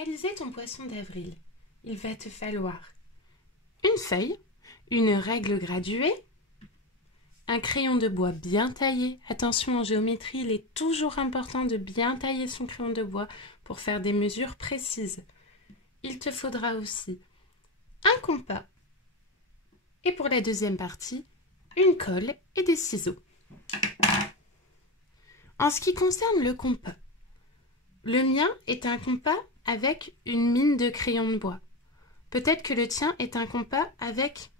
réaliser ton poisson d'avril, il va te falloir une feuille, une règle graduée, un crayon de bois bien taillé. Attention, en géométrie, il est toujours important de bien tailler son crayon de bois pour faire des mesures précises. Il te faudra aussi un compas et pour la deuxième partie, une colle et des ciseaux. En ce qui concerne le compas, le mien est un compas avec une mine de crayon de bois. Peut-être que le tien est un compas avec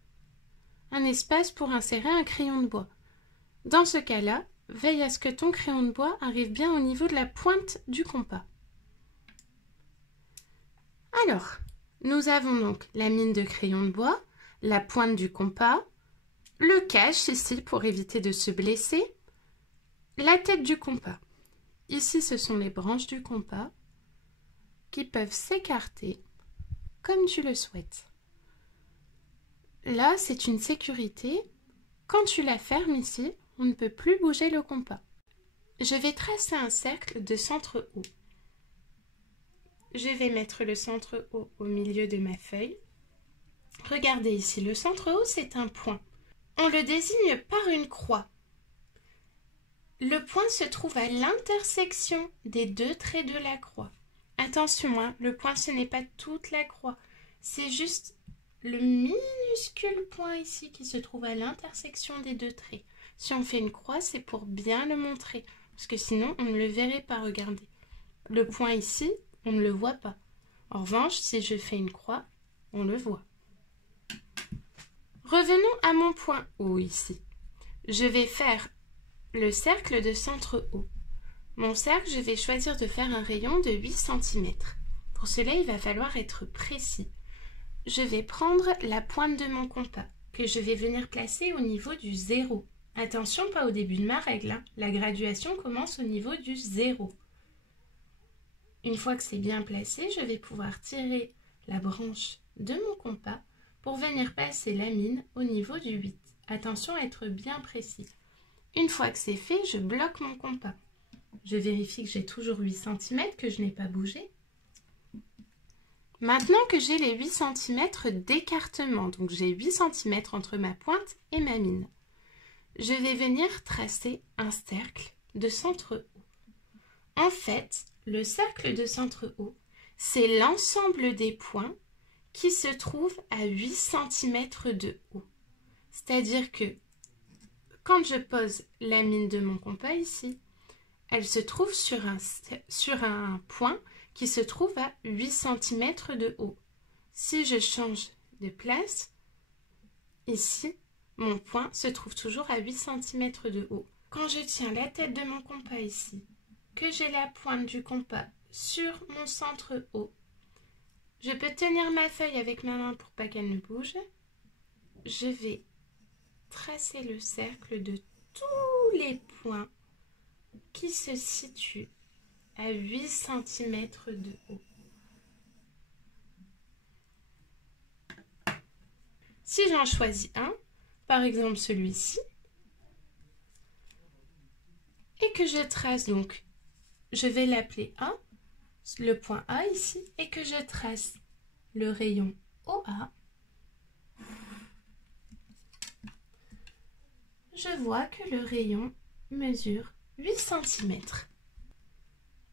un espace pour insérer un crayon de bois. Dans ce cas-là, veille à ce que ton crayon de bois arrive bien au niveau de la pointe du compas. Alors, nous avons donc la mine de crayon de bois, la pointe du compas, le cache ici pour éviter de se blesser, la tête du compas. Ici, ce sont les branches du compas qui peuvent s'écarter comme tu le souhaites. Là, c'est une sécurité. Quand tu la fermes ici, on ne peut plus bouger le compas. Je vais tracer un cercle de centre haut. Je vais mettre le centre haut au milieu de ma feuille. Regardez ici, le centre haut, c'est un point. On le désigne par une croix. Le point se trouve à l'intersection des deux traits de la croix. Attention, hein, le point, ce n'est pas toute la croix. C'est juste le minuscule point ici qui se trouve à l'intersection des deux traits. Si on fait une croix, c'est pour bien le montrer. Parce que sinon, on ne le verrait pas, regardez. Le point ici, on ne le voit pas. En revanche, si je fais une croix, on le voit. Revenons à mon point haut ici. Je vais faire le cercle de centre haut. Mon cercle, je vais choisir de faire un rayon de 8 cm. Pour cela, il va falloir être précis. Je vais prendre la pointe de mon compas que je vais venir placer au niveau du 0. Attention, pas au début de ma règle, hein. La graduation commence au niveau du 0. Une fois que c'est bien placé, je vais pouvoir tirer la branche de mon compas pour venir passer la mine au niveau du 8. Attention à être bien précis. Une fois que c'est fait, je bloque mon compas. Je vérifie que j'ai toujours 8 cm, que je n'ai pas bougé. Maintenant que j'ai les 8 cm d'écartement, donc j'ai 8 cm entre ma pointe et ma mine, je vais venir tracer un cercle de centre haut. En fait, le cercle de centre haut, c'est l'ensemble des points qui se trouvent à 8 cm de haut. C'est-à-dire que quand je pose la mine de mon compas ici, elle se trouve sur un point qui se trouve à 8 cm de haut. Si je change de place, ici, mon point se trouve toujours à 8 cm de haut. Quand je tiens la tête de mon compas ici, que j'ai la pointe du compas sur mon centre haut, je peux tenir ma feuille avec ma main pour pas qu'elle ne bouge. Je vais tracer le cercle de tous les points qui se situent à 8 cm de haut. Si j'en choisis un, par exemple celui-ci, et que je trace donc, je vais l'appeler A, le point A ici, et que je trace le rayon OA, je vois que le rayon mesure 8 cm.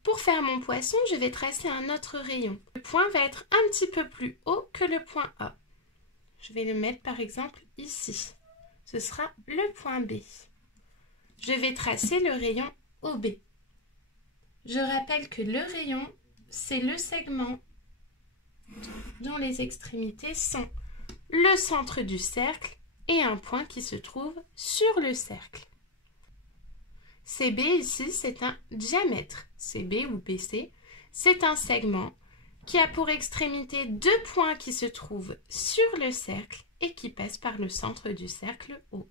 Pour faire mon poisson, je vais tracer un autre rayon. Le point va être un petit peu plus haut que le point A. Je vais le mettre par exemple ici. Ce sera le point B. Je vais tracer le rayon OB. Je rappelle que le rayon, c'est le segment dont les extrémités sont le centre du cercle et un point qui se trouve sur le cercle. CB ici, c'est un diamètre. CB ou BC, c'est un segment qui a pour extrémité deux points qui se trouvent sur le cercle et qui passent par le centre du cercle O.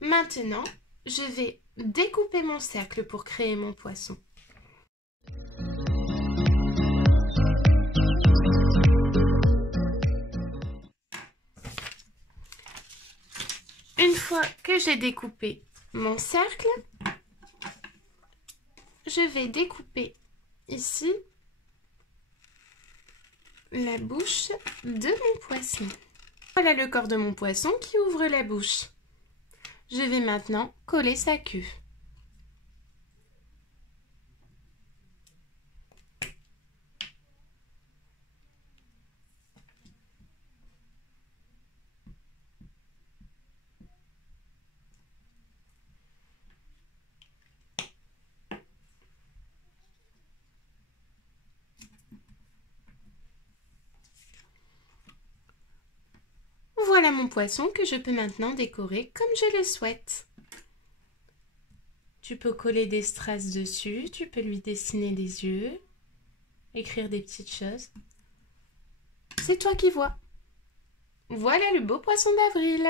Maintenant, je vais découper mon cercle pour créer mon poisson. Une fois que j'ai découpé mon cercle, je vais découper ici la bouche de mon poisson. Voilà le corps de mon poisson qui ouvre la bouche. Je vais maintenant coller sa queue. Voilà mon poisson que je peux maintenant décorer comme je le souhaite. Tu peux coller des strass dessus, tu peux lui dessiner des yeux, écrire des petites choses. C'est toi qui vois. Voilà le beau poisson d'avril.